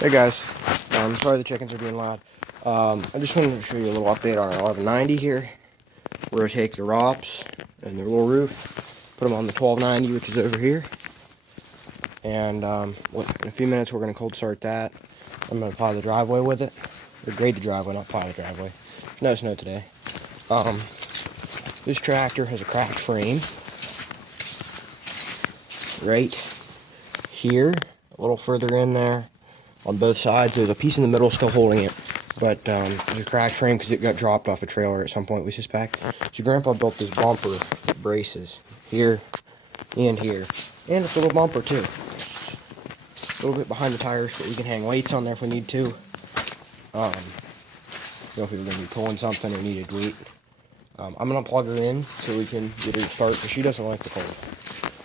Hey guys, sorry the chickens are being loud. I just wanted to show you a little update on our 1190 here. We're going to take the ROPS and the little roof, put them on the 1290, which is over here. And in a few minutes we're going to cold start that. I'm going to plow the driveway with it. Or grade the driveway, not plow the driveway. No snow today. This tractor has a cracked frame. Right here, a little further in there. On both sides, there's a piece in the middle still holding it, but there's a cracked frame because it got dropped off a trailer at some point, we suspect. So Grandpa built this bumper braces here and here, and it's a little bumper too. A little bit behind the tires, but we can hang weights on there if we need to. If we were going to be pulling something or needed weight. I'm going to plug her in so we can get her to start, because she doesn't like the cold.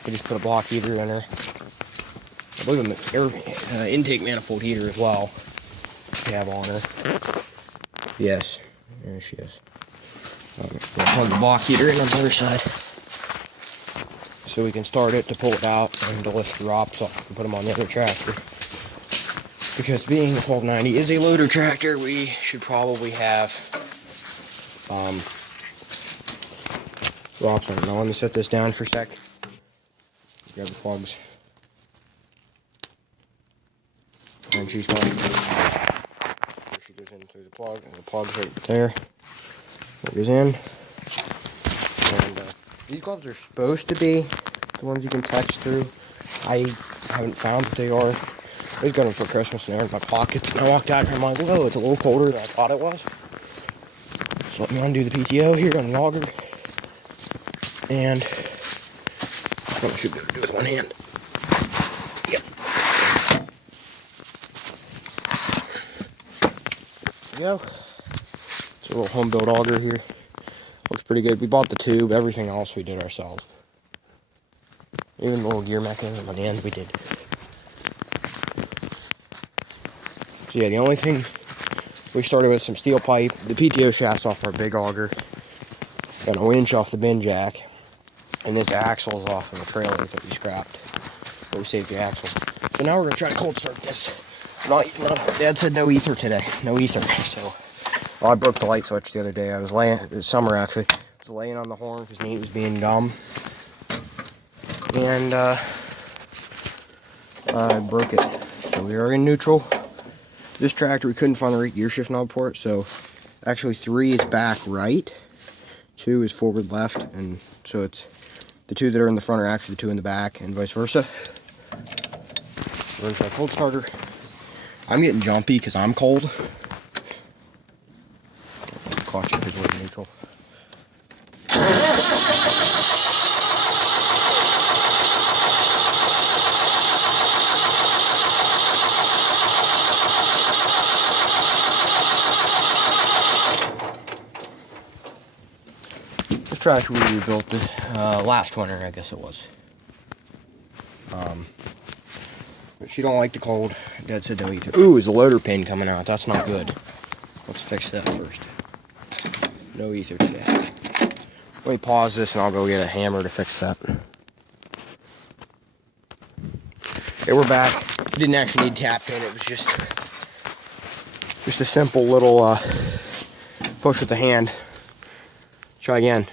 We just put a block heater in her. I believe an air intake manifold heater as well. We have on her. Yes, there she is. We'll plug the block heater in on the other side, so we can start it to pull it out and to lift the ROPS off and put them on the other tractor. Because being the 1290 is a loader tractor, we should probably have ROPS on it. Now let me set this down for a sec. Grab the plugs. And she's going. She goes in through the plug, and the plug's right there. It goes in. And these gloves are supposed to be the ones you can touch through. I haven't found what they are. I got them for Christmas and they're in my pockets. And I walked out here and I'm like, whoa, it's a little colder than I thought it was. So let me undo the PTO here on the auger. And I should be able to do it with one hand. Yep. There we go. It's a little home built auger here. Looks pretty good. We bought the tube. Everything else we did ourselves. Even the little gear mechanism on the end we did. So yeah, the only thing we started with some steel pipe, the PTO shaft's off our big auger, got a winch off the bin jack, and this axle's off of the trailer that we scrapped. But we saved the axle. So now we're gonna try to cold start this. Dad said no ether today, no ether. So I broke the light switch the other day. I was laying, it was summer actually. I was laying on the horn because Nate was being dumb, and I broke it. So we are in neutral. This tractor, we couldn't find the right gear shift knob for it, so actually 3 is back right, 2 is forward left, and so it's the 2 that are in the front are actually the 2 in the back, and vice versa. We're inside cold starter. I'm getting jumpy because I'm cold. Caution because we're neutral. This tractor we rebuilt this last winter, I guess it was. But she don't like the cold. Dad said no ether. Ooh, is the loader pin coming out? That's not good. Let's fix that first. No ether today. Let me pause this and I'll go get a hammer to fix that. Okay, we're back. Didn't actually need tap pin. It was just a simple little push with the hand. Try again.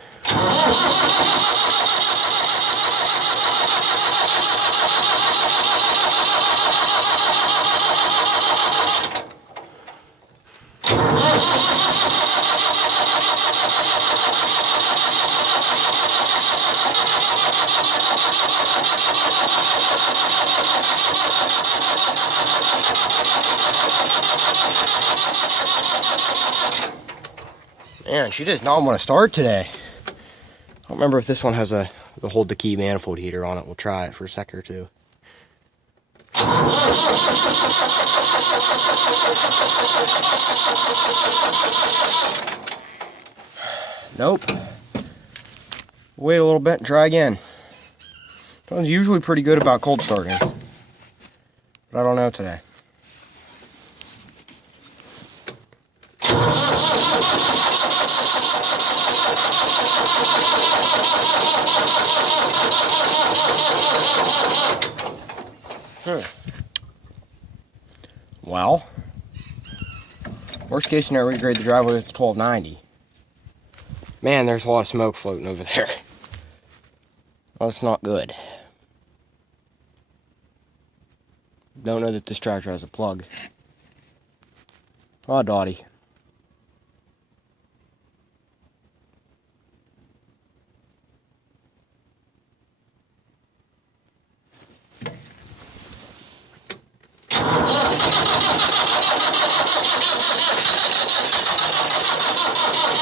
Man, she does not want to start today. I don't remember if this one has the hold the key manifold heater on it. We'll try it for a second or two. Nope. Wait a little bit and try again. Tom's usually pretty good about cold starting, but I don't know today. Well, worst case scenario, we grade the driveway with 1290. Man, there's a lot of smoke floating over there. Well, that's not good. Don't know that this tractor has a plug. Oh, Dottie.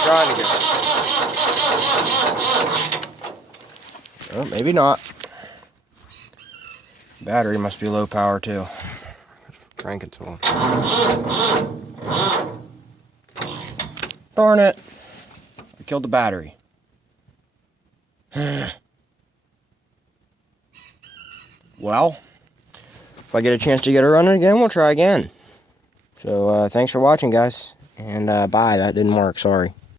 Trying to get it. Oh, maybe not. Battery must be low power too. Crank it to one. Darn it! I killed the battery. Well, if I get a chance to get it running again, we'll try again. So, thanks for watching, guys. And, bye. That didn't work. Sorry.